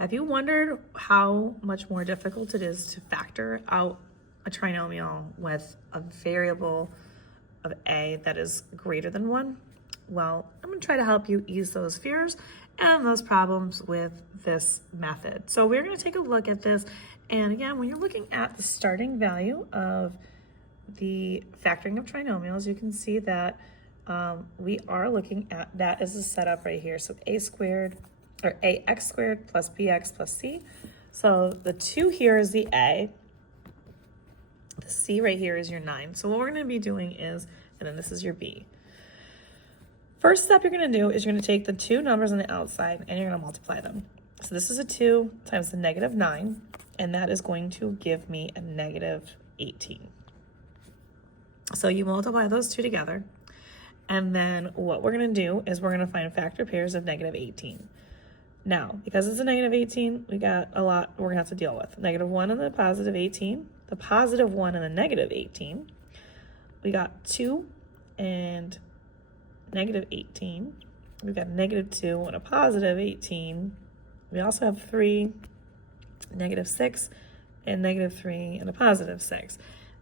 Have you wondered how much more difficult it is to factor out a trinomial with a variable of a that is greater than 1? Well, I'm going to try to help you ease those fears and those problems with this method. So we're going to take a look at this. And again, when you're looking at the starting value of the factoring of trinomials, you can see that we are looking at that as a setup right here. So a squared or ax squared plus bx plus c. So the 2 here is the a. The c right here is your 9. So what we're going to be doing is, and then this is your b. First step you're going to do is you're going to take the 2 numbers on the outside and you're going to multiply them. So this is a 2 times the negative 9, and that is going to give me a negative 18. So you multiply those 2 together, and then what we're going to do is we're going to find factor pairs of negative 18. Now, because it's a negative 18, we got a lot we're going to have to deal with. Negative 1 and the positive 18, the positive 1 and the negative 18. We got 2 and negative 18. We've got negative 2 and a positive 18. We also have 3, negative 6, and negative 3 and a positive 6.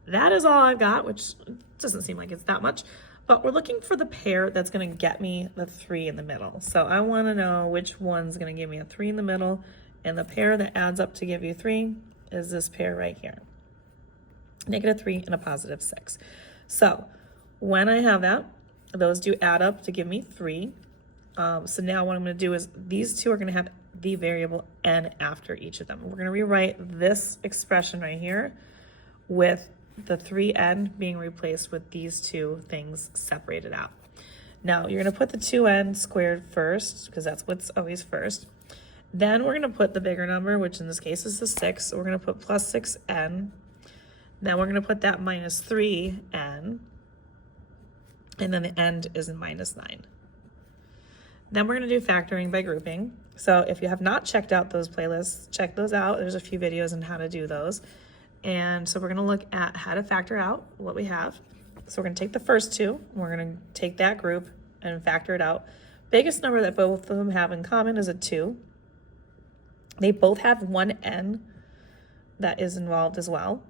That is all I've got, which doesn't seem like it's that much. But we're looking for the pair that's going to get me the 3 in the middle. So I want to know which one's going to give me a 3 in the middle. And the pair that adds up to give you 3 is this pair right here. Negative 3 and a positive 6. So when I have that, those do add up to give me 3. So now what I'm going to do is these 2 are going to have the variable n after each of them. We're going to rewrite this expression right here with the 3n being replaced with these 2 things separated out. Now you're going to put the 2n squared first because that's what's always first. Then we're going to put the bigger number, which in this case is the 6. So we're going to put plus 6n. Then we're going to put that minus 3n. And then the end is in minus 9. Then we're going to do factoring by grouping. So if you have not checked out those playlists, check those out. There's a few videos on how to do those. And so we're going to look at how to factor out what we have. So we're going to take the first 2. We're going to take that group and factor it out. Biggest number that both of them have in common is a 2. They both have one n that is involved as well.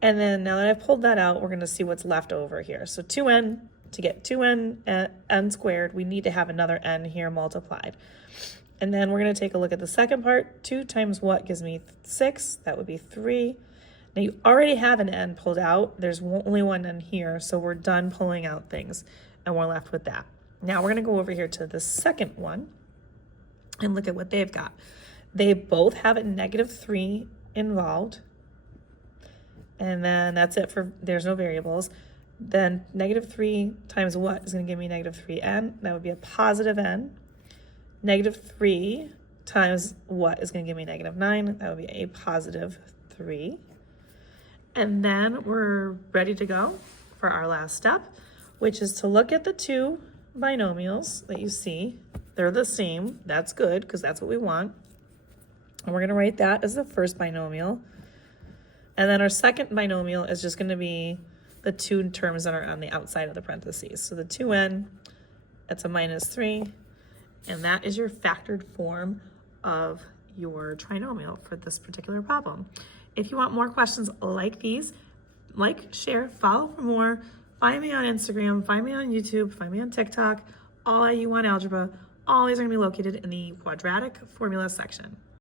And then now that I've pulled that out, we're going to see what's left over here. So 2n, to get 2n n squared, we need to have another n here multiplied. And then we're going to take a look at the second part. 2 times what gives me 6? That would be 3. Now you already have an n pulled out. There's only one n here, so we're done pulling out things, and we're left with that. Now we're going to go over here to the second one and look at what they've got. They both have a negative 3 involved, and then that's it for, there's no variables. Then negative 3 times what is going to give me negative 3n? That would be a positive n. Negative 3 times what is going to give me negative 9? That would be a positive 3. And then we're ready to go for our last step, which is to look at the 2 binomials that you see. They're the same. That's good because that's what we want. And we're going to write that as the first binomial. And then our second binomial is just going to be the 2 terms that are on the outside of the parentheses. So the 2n, that's a minus 3. And that is your factored form of your trinomial for this particular problem. If you want more questions like these, like, share, follow for more. Find me on Instagram, find me on YouTube, find me on TikTok, all at YouWantAlgebra. All these are going to be located in the quadratic formula section.